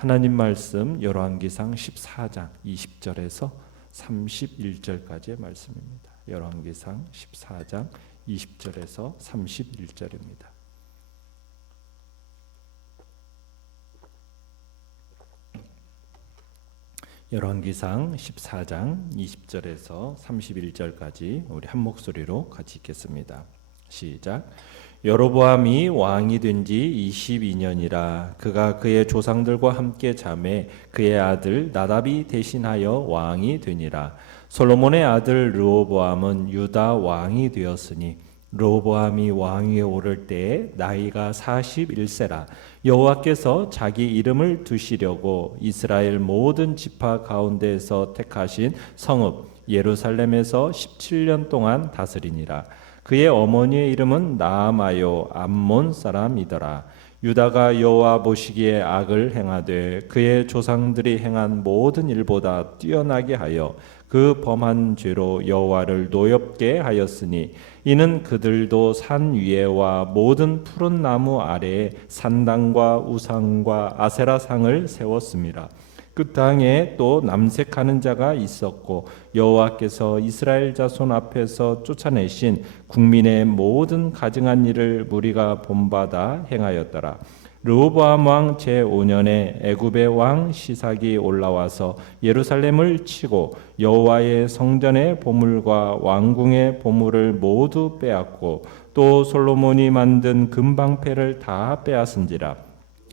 하나님 말씀 열왕기상 14장 20절에서 31절까지의 말씀입니다. 열왕기상 14장 20절에서 31절입니다. 열왕기상 14장 20절에서 31절까지 우리 한 목소리로 같이 읽겠습니다. 시작. 여로보암이 왕이 된 지 22년이라 그가 그의 조상들과 함께 잠에 그의 아들 나답이 대신하여 왕이 되니라. 솔로몬의 아들 르호보암은 유다 왕이 되었으니 르호보암이 왕위에 오를 때에 나이가 41세라. 여호와께서 자기 이름을 두시려고 이스라엘 모든 지파 가운데에서 택하신 성읍 예루살렘에서 17년 동안 다스리니라. 그의 어머니의 이름은 나아마요 암몬 사람이더라. 유다가 여호와 보시기에 악을 행하되 그의 조상들이 행한 모든 일보다 뛰어나게 하여 그 범한 죄로 여호와를 노엽게 하였으니 이는 그들도 산 위에와 모든 푸른 나무 아래에 산당과 우상과 아세라상을 세웠습니다. 그 땅에 또 남색하는 자가 있었고 여호와께서 이스라엘 자손 앞에서 쫓아내신 국민의 모든 가증한 일을 무리가 본받아 행하였더라. 르호보암 왕 제5년에 애굽의 왕 시삭이 올라와서 예루살렘을 치고 여호와의 성전의 보물과 왕궁의 보물을 모두 빼앗고 또 솔로몬이 만든 금방패를 다 빼앗은지라.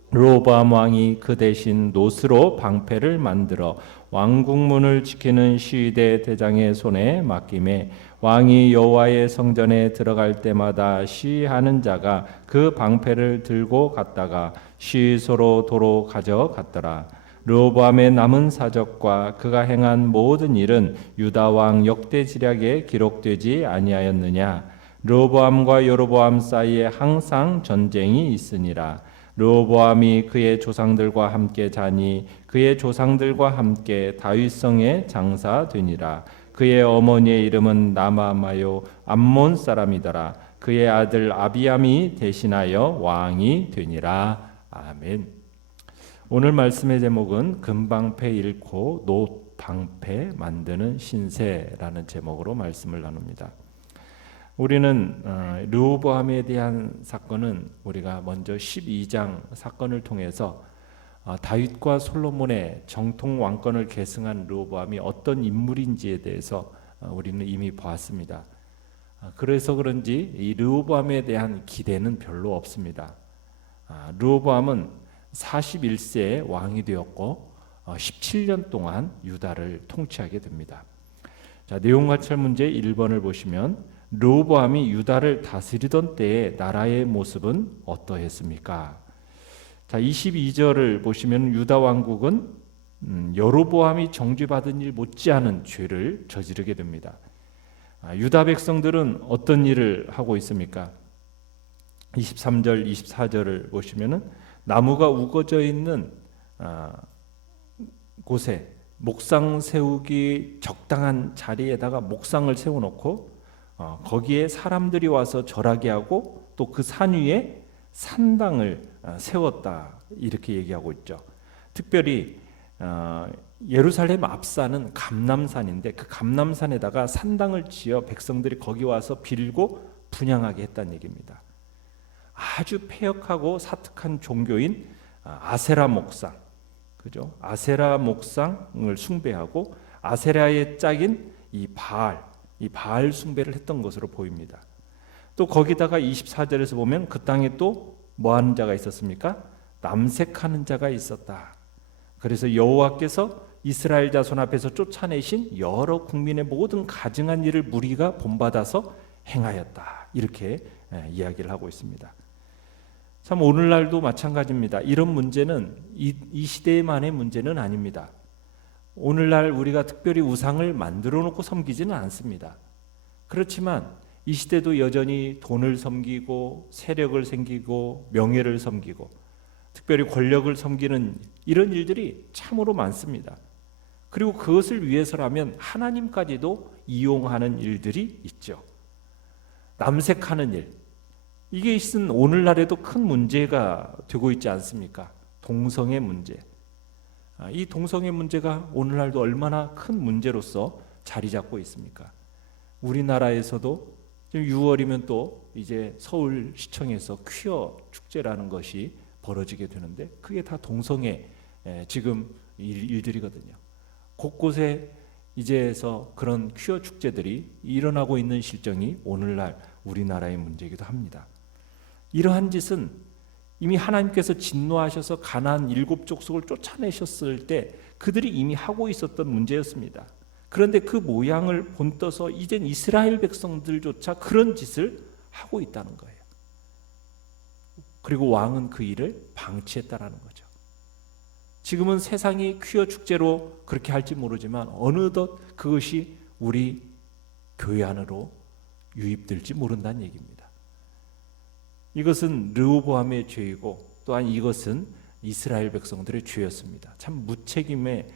르호보암 왕이 그 대신 노스로 방패를 만들어 왕궁문을 지키는 시위대 대장의 손에 맡김에 왕이 여호와의 성전에 들어갈 때마다 시위하는 자가 그 방패를 들고 갔다가 시위소로 도로 가져갔더라. 르호보암의 남은 사적과 그가 행한 모든 일은 유다 왕 역대지략에 기록되지 아니하였느냐. 르호보암과 여로보암 사이에 항상 전쟁이 있으니라. 르호보암이 그의 조상들과 함께 자니 그의 조상들과 함께 다윗성에 장사되니라. 그의 어머니의 이름은 나마마요 암몬 사람이더라. 그의 아들 아비암이 대신하여 왕이 되니라. 아멘. 오늘 말씀의 제목은 금방패 잃고 노방패 만드는 신세라는 제목으로 말씀을 나눕니다. 우리는 르호보암에 대한 사건은 우리가 먼저 12장 사건을 통해서 다윗과 솔로몬의 정통 왕권을 계승한 르호보암이 어떤 인물인지에 대해서 우리는 이미 보았습니다. 그래서 그런지 이 르호보암에 대한 기대는 별로 없습니다. 르호보암은 41세에 왕이 되었고 17년 동안 유다를 통치하게 됩니다. 자, 내용 관찰 문제 1번을 보시면 르호보암이 유다를 다스리던 때의 나라의 모습은 어떠했습니까? 자, 22절을 보시면 유다 왕국은 여로보암이 정죄받은 일 못지않은 죄를 저지르게 됩니다. 유다 백성들은 어떤 일을 하고 있습니까? 23절, 24절을 보시면은 나무가 우거져 있는 곳에 목상 세우기 적당한 자리에다가 목상을 세워놓고 거기에 사람들이 와서 절하게 하고 또 그 산 위에 산당을 세웠다 이렇게 얘기하고 있죠. 특별히 예루살렘 앞산은 감람산인데 그 감람산에다가 산당을 지어 백성들이 거기 와서 빌고 분향하게 했다는 얘기입니다. 아주 폐역하고 사특한 종교인 아세라 목상, 그죠? 아세라 목상을 숭배하고 아세라의 짝인 이 바알 숭배를 했던 것으로 보입니다. 또 거기다가 24절에서 보면 그 땅에 또 뭐 하는 자가 있었습니까? 남색하는 자가 있었다. 그래서 여호와께서 이스라엘 자손 앞에서 쫓아내신 여러 국민의 모든 가증한 일을 무리가 본받아서 행하였다. 이렇게 이야기를 하고 있습니다. 참 오늘날도 마찬가지입니다. 이런 문제는 이 시대만의 문제는 아닙니다. 오늘날 우리가 특별히 우상을 만들어 놓고 섬기지는 않습니다. 그렇지만 이 시대도 여전히 돈을 섬기고 세력을 섬기고 명예를 섬기고 특별히 권력을 섬기는 이런 일들이 참으로 많습니다. 그리고 그것을 위해서라면 하나님까지도 이용하는 일들이 있죠. 남색하는 일, 이게 있은 오늘날에도 큰 문제가 되고 있지 않습니까? 동성애 문제, 이 동성애 문제가 오늘날도 얼마나 큰 문제로서 자리 잡고 있습니까? 우리나라에서도 지금 6월이면 또 이제 서울시청에서 퀴어 축제라는 것이 벌어지게 되는데 그게 다 동성애 지금 일들이거든요. 곳곳에 이제서 그런 퀴어 축제들이 일어나고 있는 실정이 오늘날 우리나라의 문제이기도 합니다. 이러한 짓은 이미 하나님께서 진노하셔서 가나안 7족속을 쫓아내셨을 때 그들이 이미 하고 있었던 문제였습니다. 그런데 그 모양을 본떠서 이젠 이스라엘 백성들조차 그런 짓을 하고 있다는 거예요. 그리고 왕은 그 일을 방치했다라는 거죠. 지금은 세상이 퀴어 축제로 그렇게 할지 모르지만 어느덧 그것이 우리 교회 안으로 유입될지 모른다는 얘기입니다. 이것은 르호보암의 죄이고 또한 이것은 이스라엘 백성들의 죄였습니다. 참 무책임의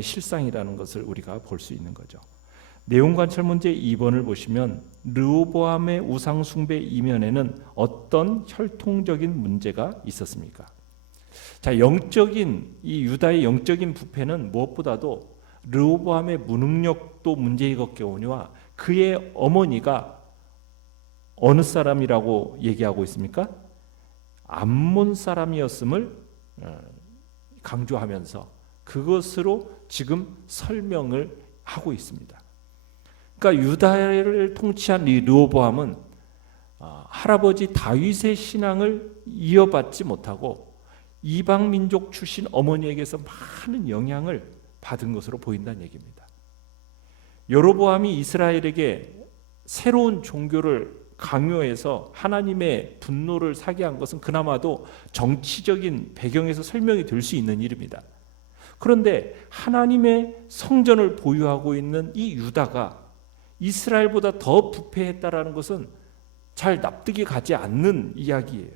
실상이라는 것을 우리가 볼 수 있는 거죠. 내용 관찰 문제 2번을 보시면 르호보암의 우상 숭배 이면에는 어떤 혈통적인 문제가 있었습니까? 자, 영적인 이 유다의 영적인 부패는 무엇보다도 르호보암의 무능력도 문제이겠거니와 그의 어머니가 어느 사람이라고 얘기하고 있습니까? 암몬 사람이었음을 강조하면서 그것으로 지금 설명을 하고 있습니다. 그러니까 유다를 통치한 이 르호보암은 할아버지 다윗의 신앙을 이어받지 못하고 이방 민족 출신 어머니에게서 많은 영향을 받은 것으로 보인다는 얘기입니다. 여로보암이 이스라엘에게 새로운 종교를 강요해서 하나님의 분노를 사게 한 것은 그나마도 정치적인 배경에서 설명이 될 수 있는 일입니다. 그런데 하나님의 성전을 보유하고 있는 이 유다가 이스라엘보다 더 부패했다라는 것은 잘 납득이 가지 않는 이야기예요.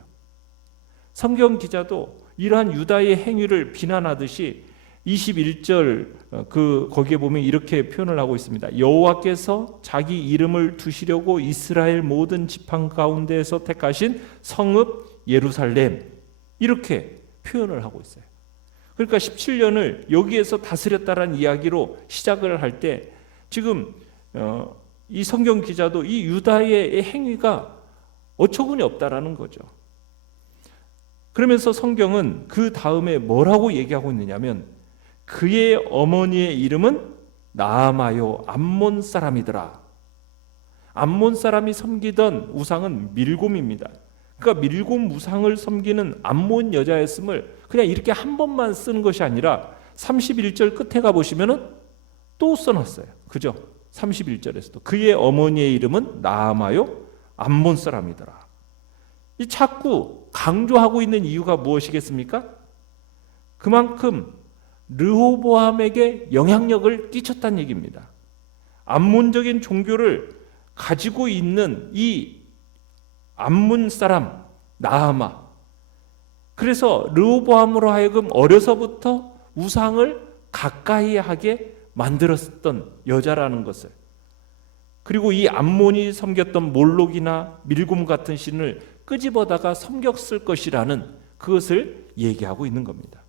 성경 기자도 이러한 유다의 행위를 비난하듯이 21절 거기에 보면 이렇게 표현을 하고 있습니다. 여호와께서 자기 이름을 두시려고 이스라엘 모든 지팡 가운데에서 택하신 성읍 예루살렘, 이렇게 표현을 하고 있어요. 그러니까 17년을 여기에서 다스렸다라는 이야기로 시작을 할 때 지금 이 성경 기자도 이 유다의 행위가 어처구니 없다라는 거죠. 그러면서 성경은 그 다음에 뭐라고 얘기하고 있느냐면 그의 어머니의 이름은 나아마요 암몬 사람이더라. 암몬 사람이 섬기던 우상은 밀곰입니다. 그러니까 밀곰 우상을 섬기는 암몬 여자였음을 그냥 이렇게 한 번만 쓰는 것이 아니라 31절 끝에 가보시면 또 써놨어요. 그죠? 31절에서도 그의 어머니의 이름은 나아마요 암몬 사람이더라. 이 자꾸 강조하고 있는 이유가 무엇이겠습니까? 그만큼 르호보암에게 영향력을 끼쳤다는 얘기입니다. 암몬적인 종교를 가지고 있는 이 암몬 사람 나아마, 그래서 르호보암으로 하여금 어려서부터 우상을 가까이 하게 만들었던 여자라는 것을, 그리고 이 암몬이 섬겼던 몰록이나 밀곰 같은 신을 끄집어다가 섬겼을 것이라는 그것을 얘기하고 있는 겁니다.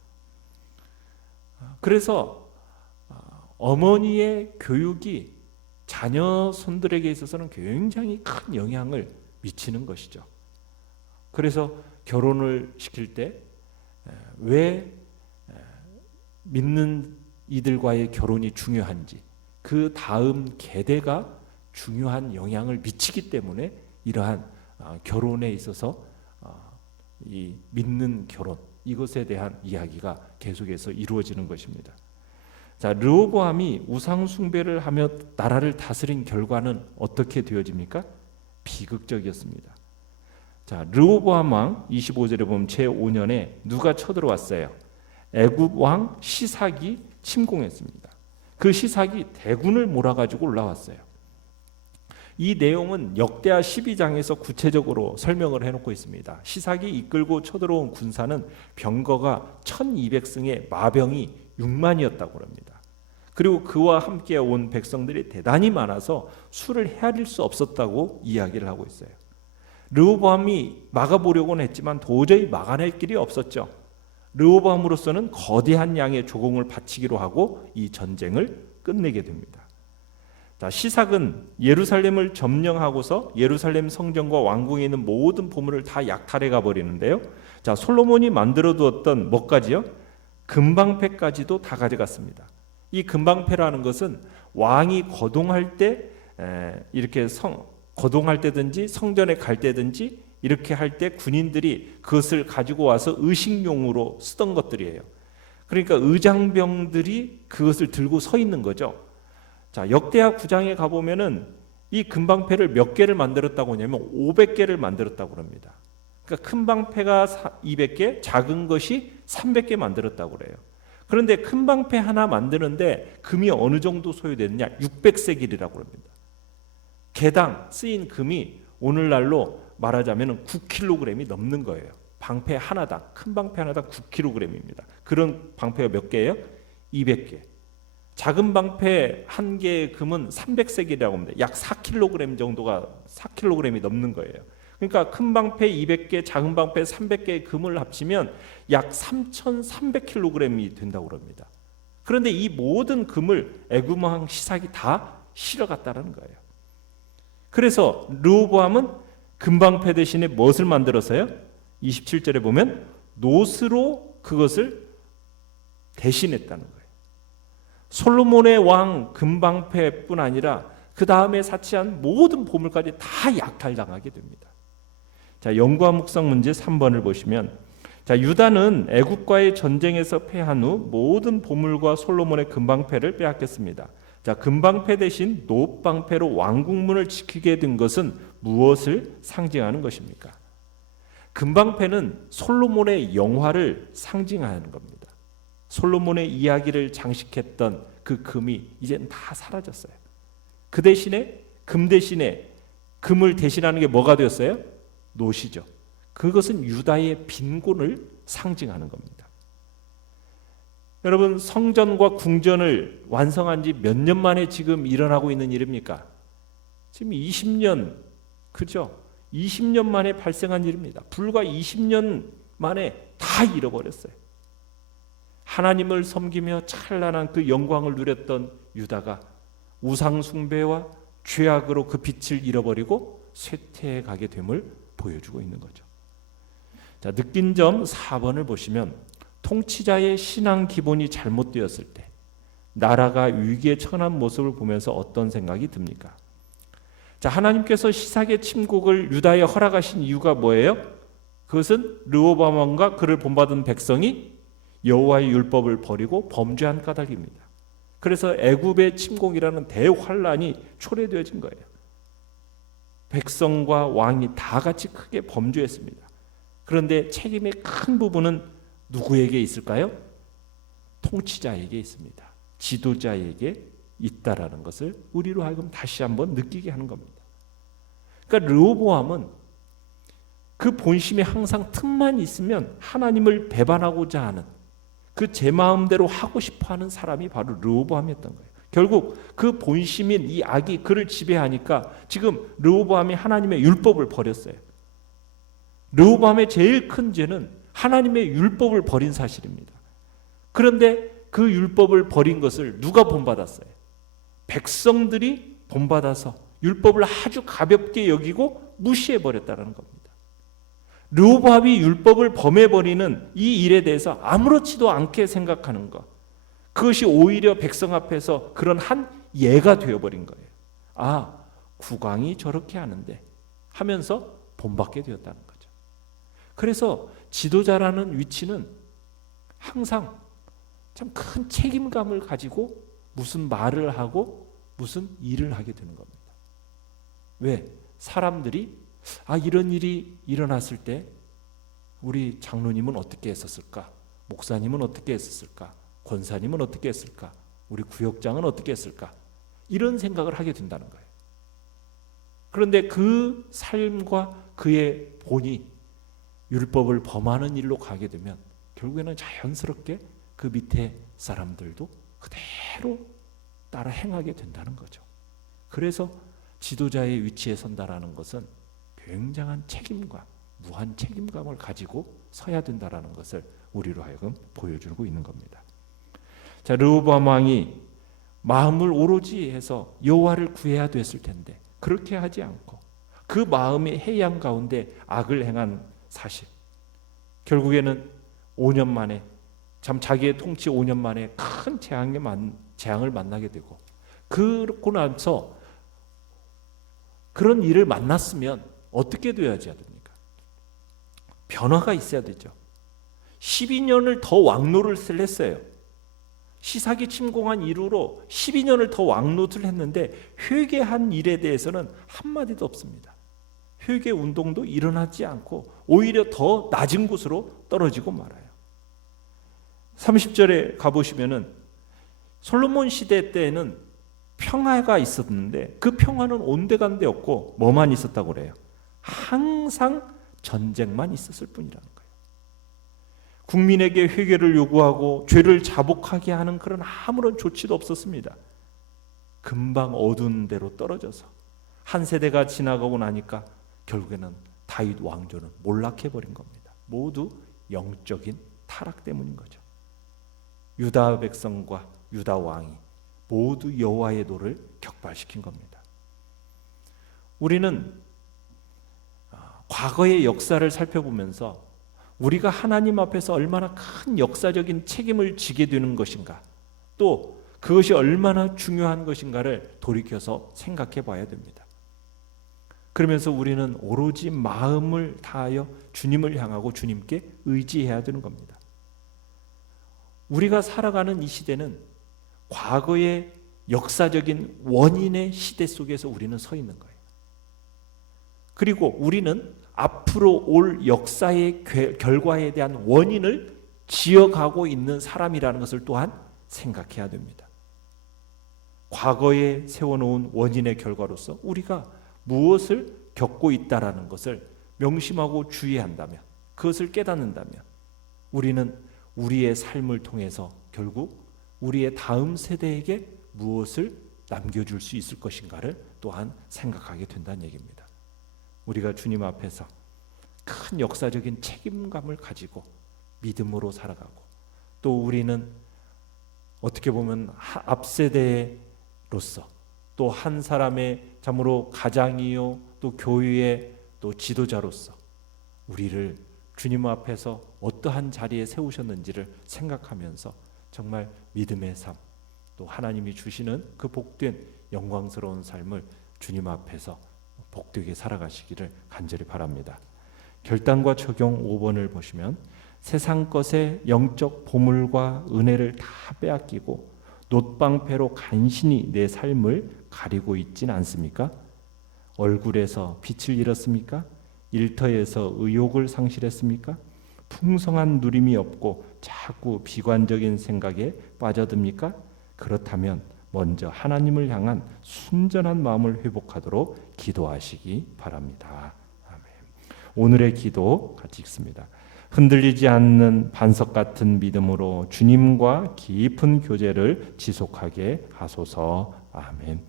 그래서 어머니의 교육이 자녀 손들에게 있어서는 굉장히 큰 영향을 미치는 것이죠. 그래서 결혼을 시킬 때 왜 믿는 이들과의 결혼이 중요한지, 그 다음 계대가 중요한 영향을 미치기 때문에 이러한 결혼에 있어서 이 믿는 결혼, 이것에 대한 이야기가 계속해서 이루어지는 것입니다. 자, 르호보암이 우상 숭배를 하며 나라를 다스린 결과는 어떻게 되어집니까? 비극적이었습니다. 자, 르호보암 왕 25절에 보면 제5년에 누가 쳐들어왔어요? 애굽 왕 시삭이 침공했습니다. 그 시삭이 대군을 몰아가지고 올라왔어요. 이 내용은 역대하 12장에서 구체적으로 설명을 해놓고 있습니다. 시삭이 이끌고 쳐들어온 군사는 병거가 1200승에 마병이 6만이었다고 합니다. 그리고 그와 함께 온 백성들이 대단히 많아서 수를 헤아릴 수 없었다고 이야기를 하고 있어요. 르호보암이 막아보려고는 했지만 도저히 막아낼 길이 없었죠. 르호보암으로서는 거대한 양의 조공을 바치기로 하고 이 전쟁을 끝내게 됩니다. 자, 시삭은 예루살렘을 점령하고서 예루살렘 성전과 왕궁에 있는 모든 보물을 다 약탈해 가 버리는데요. 자, 솔로몬이 만들어 두었던 뭐까지요? 금방패까지도 다 가져갔습니다. 이 금방패라는 것은 왕이 거동할 때 이렇게 거동할 때든지 성전에 갈 때든지 이렇게 할 때 군인들이 그것을 가지고 와서 의식용으로 쓰던 것들이에요. 그러니까 의장병들이 그것을 들고 서 있는 거죠. 자, 역대하 9장에 가보면은 이 금방패를 몇 개를 만들었다고 하냐면 500개를 만들었다고 합니다. 그러니까 큰 방패가 200개, 작은 것이 300개 만들었다고 그래요. 그런데 큰 방패 하나 만드는데 금이 어느 정도 소요되느냐? 600세길이라고 합니다. 개당 쓰인 금이 오늘날로 말하자면 9kg이 넘는 거예요. 방패 하나당, 큰 방패 하나당 9kg입니다. 그런 방패가 몇 개예요? 200개. 작은 방패 한 개의 금은 300세겔이라고 합니다. 약 4kg 정도가 4kg이 넘는 거예요. 그러니까 큰 방패 200개, 작은 방패 300개의 금을 합치면 약 3,300kg이 된다고 합니다. 그런데 이 모든 금을 애굽 왕 시삭이 다 실어갔다는 거예요. 그래서 르호보암은 금방패 대신에 무엇을 만들었어요? 27절에 보면 노스로 그것을 대신했다는 거예요. 솔로몬의 왕 금방패뿐 아니라 그 다음에 사치한 모든 보물까지 다 약탈당하게 됩니다. 자, 연구와 묵상 문제 3번을 보시면, 자, 유다는 애굽과의 전쟁에서 패한 후 모든 보물과 솔로몬의 금방패를 빼앗겼습니다. 자, 금방패 대신 노방패로 왕궁문을 지키게 된 것은 무엇을 상징하는 것입니까? 금방패는 솔로몬의 영화를 상징하는 겁니다. 솔로몬의 이야기를 장식했던 그 금이 이제는 다 사라졌어요. 그 대신에 금 대신에 금을 대신하는 게 뭐가 되었어요? 노시죠. 그것은 유다의 빈곤을 상징하는 겁니다. 여러분, 성전과 궁전을 완성한 지 몇 년 만에 지금 일어나고 있는 일입니까? 지금 20년, 그죠? 20년 만에 발생한 일입니다. 불과 20년 만에 다 잃어버렸어요. 하나님을 섬기며 찬란한 그 영광을 누렸던 유다가 우상 숭배와 죄악으로 그 빛을 잃어버리고 쇠퇴해 가게 됨을 보여주고 있는 거죠. 자, 느낀 점 4번을 보시면, 통치자의 신앙 기본이 잘못되었을 때 나라가 위기에 처한 모습을 보면서 어떤 생각이 듭니까? 자, 하나님께서 시삭의 침공을 유다에 허락하신 이유가 뭐예요? 그것은 르호보암 왕과 그를 본받은 백성이 여호와의 율법을 버리고 범죄한 까닭입니다. 그래서 애굽의 침공이라는 대환란이 초래되어진 거예요. 백성과 왕이 다 같이 크게 범죄했습니다. 그런데 책임의 큰 부분은 누구에게 있을까요? 통치자에게 있습니다. 지도자에게 있다라는 것을 우리로 하여금 다시 한번 느끼게 하는 겁니다. 그러니까 르호보암은 그 본심에 항상 틈만 있으면 하나님을 배반하고자 하는, 그 제 마음대로 하고 싶어하는 사람이 바로 르호보암이었던 거예요. 결국 그 본심인 이 악이 그를 지배하니까 지금 르호보암이 하나님의 율법을 버렸어요. 르호보암의 제일 큰 죄는 하나님의 율법을 버린 사실입니다. 그런데 그 율법을 버린 것을 누가 본받았어요? 백성들이 본받아서 율법을 아주 가볍게 여기고 무시해버렸다는 겁니다. 르호보암이 율법을 범해버리는 이 일에 대해서 아무렇지도 않게 생각하는 것, 그것이 오히려 백성 앞에서 그런 한 예가 되어버린 거예요. 아, 국왕이 저렇게 하는데 하면서 본받게 되었다는 거죠. 그래서 지도자라는 위치는 항상 참 큰 책임감을 가지고 무슨 말을 하고 무슨 일을 하게 되는 겁니다. 왜? 사람들이 이런 일이 일어났을 때 우리 장로님은 어떻게 했었을까? 목사님은 어떻게 했었을까? 권사님은 어떻게 했을까? 우리 구역장은 어떻게 했을까? 이런 생각을 하게 된다는 거예요. 그런데 그 삶과 그의 본이 율법을 범하는 일로 가게 되면 결국에는 자연스럽게 그 밑에 사람들도 그대로 따라 행하게 된다는 거죠. 그래서 지도자의 위치에 선다라는 것은 굉장한 책임과 무한 책임감을 가지고 서야 된다라는 것을 우리로 하여금 보여주고 있는 겁니다. 자, 르호보암 왕이 마음을 오로지 해서 여호와를 구해야 됐을 텐데 그렇게 하지 않고 그 마음의 해양 가운데 악을 행한 사실, 결국에는 5년 만에 참 자기의 통치 5년 만에 큰 재앙을 만나게 되고, 그러고 나서 그런 일을 만났으면 어떻게 되어야 됩니까? 변화가 있어야 되죠. 12년을 더 왕노를 했어요. 시삭이 침공한 이후로 12년을 더 왕노를 했는데 회개한 일에 대해서는 한마디도 없습니다. 회개 운동도 일어나지 않고 오히려 더 낮은 곳으로 떨어지고 말아요. 30절에 가보시면은 솔로몬 시대 때에는 평화가 있었는데 그 평화는 온데간데 없고 뭐만 있었다고 그래요? 항상 전쟁만 있었을 뿐이라는 거예요. 국민에게 회개를 요구하고 죄를 자복하게 하는 그런 아무런 조치도 없었습니다. 금방 어두운 데로 떨어져서 한 세대가 지나가고 나니까 결국에는 다윗 왕조는 몰락해버린 겁니다. 모두 영적인 타락 때문인 거죠. 유다 백성과 유다 왕이 모두 여호와의 도를 격발시킨 겁니다. 우리는 과거의 역사를 살펴보면서 우리가 하나님 앞에서 얼마나 큰 역사적인 책임을 지게 되는 것인가, 또 그것이 얼마나 중요한 것인가를 돌이켜서 생각해 봐야 됩니다. 그러면서 우리는 오로지 마음을 다하여 주님을 향하고 주님께 의지해야 되는 겁니다. 우리가 살아가는 이 시대는 과거의 역사적인 원인의 시대 속에서 우리는 서 있는 거예요. 그리고 우리는 앞으로 올 역사의 결과에 대한 원인을 지어가고 있는 사람이라는 것을 또한 생각해야 됩니다. 과거에 세워놓은 원인의 결과로서 우리가 무엇을 겪고 있다라는 것을 명심하고 주의한다면, 그것을 깨닫는다면 우리는 우리의 삶을 통해서 결국 우리의 다음 세대에게 무엇을 남겨줄 수 있을 것인가를 또한 생각하게 된다는 얘기입니다. 우리가 주님 앞에서 큰 역사적인 책임감을 가지고 믿음으로 살아가고, 또 우리는 어떻게 보면 앞세대로서 또 한 사람의 참으로 가장이요 또 교회의 또 지도자로서 우리를 주님 앞에서 어떠한 자리에 세우셨는지를 생각하면서 정말 믿음의 삶, 또 하나님이 주시는 그 복된 영광스러운 삶을 주님 앞에서 복되게 살아가시기를 간절히 바랍니다. 결단과 적용 5번을 보시면 세상 것의 영적 보물과 은혜를 다 빼앗기고 놋방패로 간신히 내 삶을 가리고 있진 않습니까? 얼굴에서 빛을 잃었습니까? 일터에서 의욕을 상실했습니까? 풍성한 누림이 없고 자꾸 비관적인 생각에 빠져듭니까? 그렇다면 먼저 하나님을 향한 순전한 마음을 회복하도록 기도하시기 바랍니다. 아멘. 오늘의 기도 같이 읽습니다. 흔들리지 않는 반석 같은 믿음으로 주님과 깊은 교제를 지속하게 하소서. 아멘.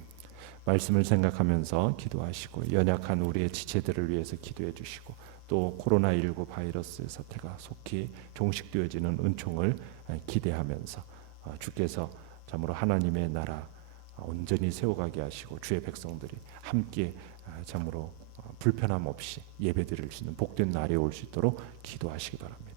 말씀을 생각하면서 기도하시고 연약한 우리의 지체들을 위해서 기도해 주시고, 또 코로나19 바이러스 사태가 속히 종식되어지는 은총을 기대하면서 주께서 참으로 하나님의 나라 온전히 세워가게 하시고 주의 백성들이 함께 참으로 불편함 없이 예배드릴 수 있는 복된 날이 올 수 있도록 기도하시기 바랍니다.